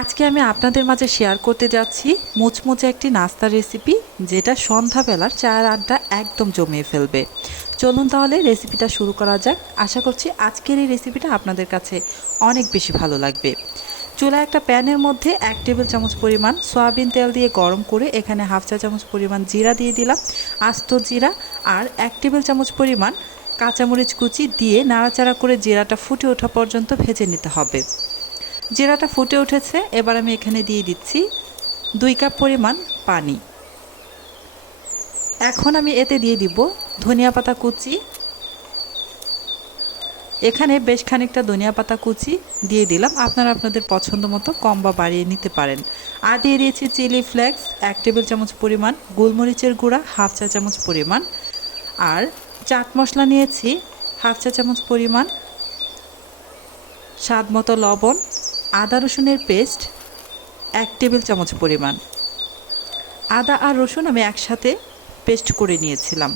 আজকে আমি আপনাদের মাঝে শেয়ার করতে যাচ্ছি মুচমুচে একটি নাস্তার রেসিপি, যেটা সন্ধ্যাবেলার চায়ের আড্ডা একদম জমিয়ে ফেলবে। চলুন তাহলে রেসিপিটা শুরু করা যাক। আশা করছি আজকের এই রেসিপিটা আপনাদের কাছে অনেক বেশি ভালো লাগবে। চুলায় একটা প্যানের মধ্যে 1 টেবিল চামচ পরিমাণ সয়াবিন তেল দিয়ে গরম করে এখানে হাফ চা চামচ পরিমাণ জিরা দিয়ে দিলাম, আস্ত জিরা, আর 1 টেবিল চামচ পরিমাণ কাঁচামরিচ কুচি দিয়ে নাড়াচাড়া করে জিরাটা ফুটে ওঠা পর্যন্ত ভেজে নিতে হবে। জিরাটা ফুটে উঠেছে, এবার আমি এখানে দিয়ে দিচ্ছি 2 কাপ পরিমাণ পানি। এখন আমি এতে দিয়ে দিব ধনিয়া পাতা কুচি। এখানে বেশ খানিকটা ধনিয়া পাতা কুচি দিয়ে দিলাম, আপনারা আপনাদের পছন্দ মতো কম বা বাড়িয়ে নিতে পারেন। আর দিয়ে দিয়েছি চিলি ফ্লেক্স 1 টেবিল চামচ পরিমাণ, গোলমরিচের গুঁড়া হাফ চা চামচ পরিমাণ, আর চাট মশলা নিয়েছি হাফ চা চামচ পরিমাণ, স্বাদ মতো লবণ, আদা রসুনের পেস্ট 1 টেবিল চামচ পরিমাণ। আদা আর রসুন আমি একসাথে পেস্ট করে নিয়েছিলাম।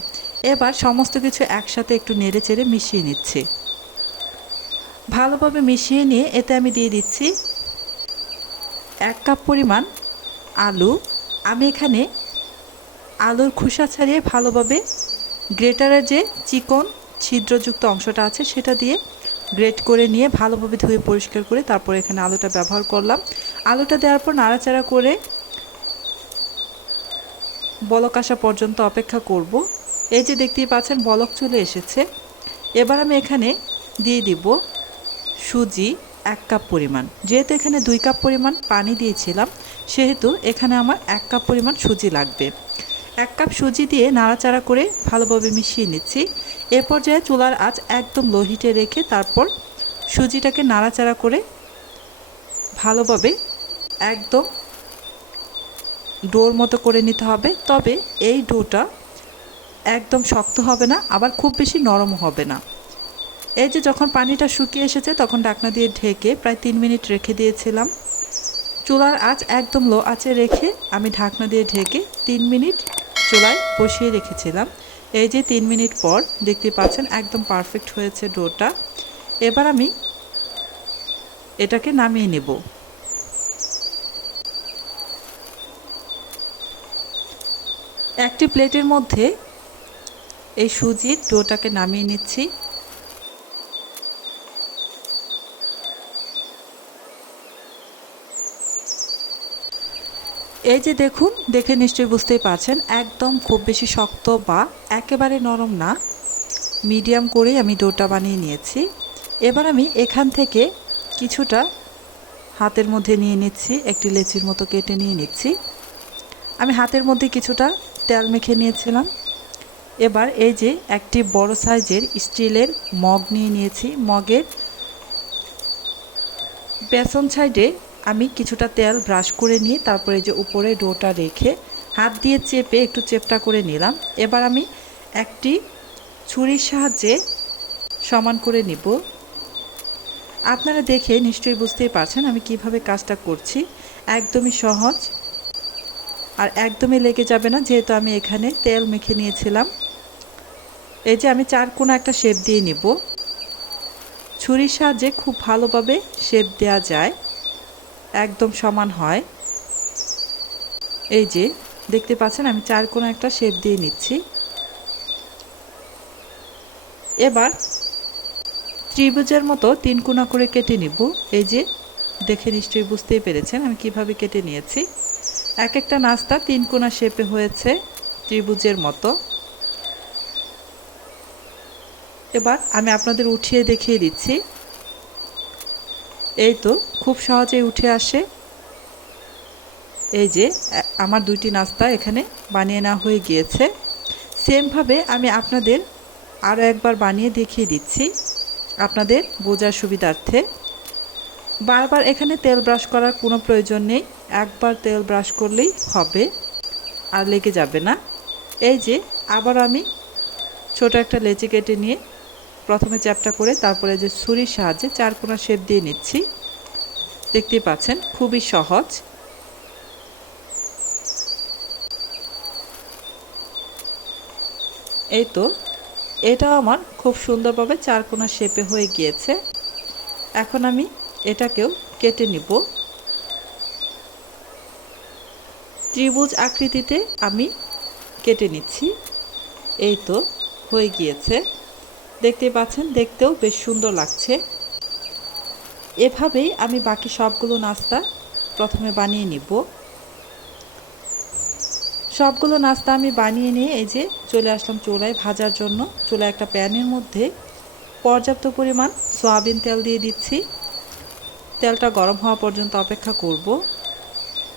এবার সমস্ত কিছু একসাথে একটু নেড়ে চেড়ে মিশিয়ে নিচ্ছি। ভালোভাবে মিশিয়ে নিয়ে এতে আমি দিয়ে দিচ্ছি 1 কাপ পরিমাণ আলু। আমি এখানে আলুর খোসা ছাড়িয়ে ভালোভাবে গ্রেটারের যে চিকন ছিদ্রযুক্ত অংশটা আছে সেটা দিয়ে গ্রেট করে নিয়ে ভালোভাবে ধুয়ে পরিষ্কার করে তারপর এখানে আলুটা ব্যবহার করলাম। আলুটা দেওয়ার পর নাড়াচাড়া করে বলক আসা পর্যন্ত অপেক্ষা করব। এই যে দেখতেই পাচ্ছেন বলক চলে এসেছে। এবার আমি এখানে দিয়ে দিব সুজি 1 কাপ পরিমাণ। যেহেতু এখানে 2 কাপ পরিমাণ পানি দিয়েছিলাম, সেহেতু এখানে আমার 1 কাপ পরিমাণ সুজি লাগবে। 1 কাপ সুজি দিয়ে নাড়াচাড়া করে ভালোভাবে মিশিয়ে নিচ্ছি। এ পর্যায়ে চুলার আঁচ একদম লো হিটে রেখে তারপর সুজিটাকে নাড়াচাড়া করে ভালোভাবে একদম ডোর মতো করে নিতে হবে। তবে এই ডোটা একদম শক্ত হবে না, আবার খুব বেশি নরমও হবে না। এই যে যখন পানিটা শুকিয়ে এসেছে তখন ঢাকনা দিয়ে ঢেকে প্রায় 3 মিনিট রেখে দিয়েছিলাম। চুলার আঁচ একদম লো আঁচে রেখে আমি ঢাকনা দিয়ে ঢেকে 3 মিনিট চুলায় বসিয়ে রেখেছিলাম। এই যে 3 মিনিট পর দেখতে পাচ্ছেন একদম পারফেক্ট হয়েছে ডোটা। এবার আমি এটাকে নামিয়ে নেব। একটি প্লেটের মধ্যে এই সুজির ডোটাকে নামিয়ে নিচ্ছি। এই যে দেখুন, দেখে নিশ্চয়ই বুঝতেই পারছেন একদম খুব বেশি শক্ত বা একেবারে নরম না, মিডিয়াম করেই আমি ডোটা বানিয়ে নিয়েছি। এবার আমি এখান থেকে কিছুটা হাতের মধ্যে নিয়ে নিচ্ছি, একটি লেচির মতো কেটে নিয়ে নিচ্ছি। আমি হাতের মধ্যে কিছুটা তেল মেখে নিয়েছিলাম। এবার এই যে একটি বড় সাইজের স্টিলের মগ নিয়ে নিয়েছি। মগের পেছন সাইডে আমি কিছুটা তেল ব্রাশ করে নিয়ে তারপরে যে উপরে ডোটা রেখে হাত দিয়ে চেপে একটু চেপটা করে নিলাম। এবার আমি একটি ছুরির সাহায্যে সমান করে নিব। আপনারা দেখে নিশ্চয়ই বুঝতেই পারছেন আমি কিভাবে কাজটা করছি। একদমই সহজ আর একদমই লেগে যাবে না, যেহেতু আমি এখানে তেল মেখে নিয়েছিলাম। এই যে আমি 4 কোণা একটা শেপ দিয়ে নিব। ছুরির সাহায্যে খুব ভালোভাবে শেপ দেওয়া যায়, একদম সমান হয়। এই যে দেখতে পাচ্ছেন আমি 4 কোণা একটা শেপ দিয়ে নিচ্ছি। এবার ত্রিভুজের মতো 3 কোণা করে কেটে নিব। এই যে দেখে নিশ্চয়ই বুঝতেই পেরেছেন আমি কিভাবে কেটে নিয়েছি। এক একটা নাস্তা 3 কোণা শেপে হয়েছে ত্রিভুজের মতো। এবার আমি আপনাদের উঠিয়ে দেখিয়ে দিচ্ছি। এই তো খুব সহজেই উঠে আসে। এই যে আমার 2টি নাস্তা এখানে বানিয়ে নেওয়া হয়ে গিয়েছে। সেমভাবে আমি আপনাদের আরও একবার বানিয়ে দেখিয়ে দিচ্ছি আপনাদের বোঝার সুবিধার্থে। বারবার এখানে তেল ব্রাশ করার কোনো প্রয়োজন নেই, একবার তেল ব্রাশ করলেই হবে, আর লেগে যাবে না। এই যে আবার আমি ছোট একটা লেচি কেটে নিয়ে প্রথমে চ্যাপটা করে তারপরে যে ছুরির সাহায্যে 4 কোণা শেপ দিয়ে নিচ্ছি। দেখতেই পাচ্ছেন খুবই সহজ। এই তো এটাও আমার খুব সুন্দরভাবে 4 কোণা শেপে হয়ে গিয়েছে। এখন আমি এটাকেও কেটে নিব। ত্রিভুজ আকৃতিতে আমি কেটে নিচ্ছি। এই তো হয়ে গিয়েছে, দেখতে পাচ্ছেন, দেখতেও বেশ সুন্দর লাগছে। এভাবেই আমি বাকি সবগুলো নাস্তা প্রথমে বানিয়ে নিব। সবগুলো নাস্তা আমি বানিয়ে নিয়ে এই যে চলে আসলাম চুলায় ভাজার জন্য। চুলায় একটা প্যানের মধ্যে পর্যাপ্ত পরিমাণ সয়াবিন তেল দিয়ে দিচ্ছি। তেলটা গরম হওয়া পর্যন্ত অপেক্ষা করব।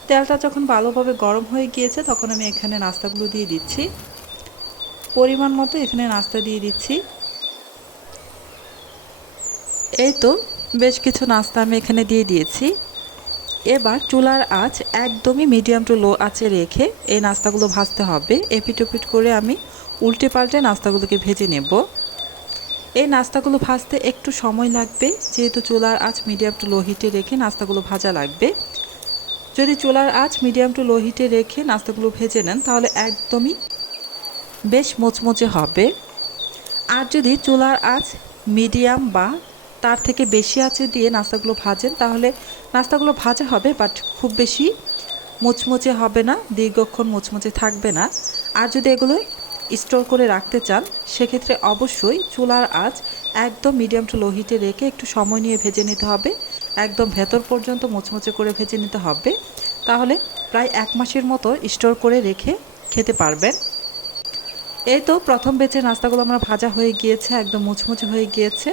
তেলটা যখন ভালোভাবে গরম হয়ে গিয়েছে তখন আমি এখানে নাস্তাগুলো দিয়ে দিচ্ছি। পরিমাণ মতো এখানে নাস্তা দিয়ে দিচ্ছি। এই তো বেশ কিছু নাস্তা আমি এখানে দিয়ে দিয়েছি। এবার চুলার আঁচ একদমই মিডিয়াম টু লো আঁচে রেখে এই নাস্তাগুলো ভাজতে হবে। এপিট ওপিট করে আমি উল্টে পাল্টে নাস্তাগুলোকে ভেজে নেব। এই নাস্তাগুলো ভাজতে একটু সময় লাগবে, যেহেতু চুলার আঁচ মিডিয়াম টু লো হিটে রেখে নাস্তাগুলো ভাজা লাগবে। যদি চুলার আঁচ মিডিয়াম টু লো হিটে রেখে নাস্তাগুলো ভেজে নেন তাহলে একদমই বেশ মুচমুচে হবে। আর যদি চুলার আঁচ মিডিয়াম বা তার থেকে বেশি আঁচে দিয়ে নাস্তাগুলো ভাজেন তাহলে নাস্তাগুলো ভাজা হবে, বাট খুব বেশি মুচমুচে হবে না, দীর্ঘক্ষণ মুচমুচে থাকবে না। আর যদি এগুলো স্টোর করে রাখতে চান সেক্ষেত্রে অবশ্যই চুলার আঁচ একদম মিডিয়াম টু লো হিটে রেখে একটু সময় নিয়ে ভেজে নিতে হবে। একদম ভেতর পর্যন্ত মুচমুচে করে ভেজে নিতে হবে, তাহলে প্রায় 1 মাসের মতো স্টোর করে রেখে খেতে পারবেন। এই তো প্রথম ব্যাচে নাস্তাগুলো আমার ভাজা হয়ে গিয়েছে, একদম মুচমুচে হয়ে গিয়েছে।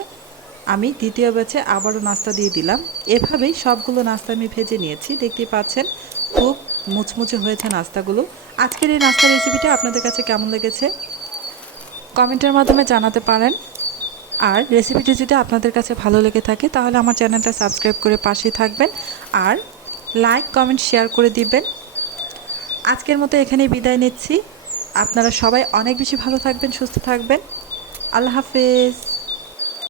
আমি দ্বিতীয় ব্যাচে আবারও নাস্তা দিয়ে দিলাম। এভাবেই সবগুলো নাস্তা আমি ভেজে নিয়েছি। দেখতেই পাচ্ছেন খুব মুচমুচে হয়েছে নাস্তাগুলো। আজকের এই নাস্তার রেসিপিটা আপনাদের কাছে কেমন লেগেছে কমেন্টের মাধ্যমে জানাতে পারেন। আর রেসিপিটি যদি আপনাদের কাছে ভালো লেগে থাকে তাহলে আমার চ্যানেলটা সাবস্ক্রাইব করে পাশেই থাকবেন আর লাইক কমেন্ট শেয়ার করে দিবেন। আজকের মতো এখানেই বিদায় নিচ্ছি। আপনারা সবাই অনেক বেশি ভালো থাকবেন, সুস্থ থাকবেন। আল্লাহ হাফেজ।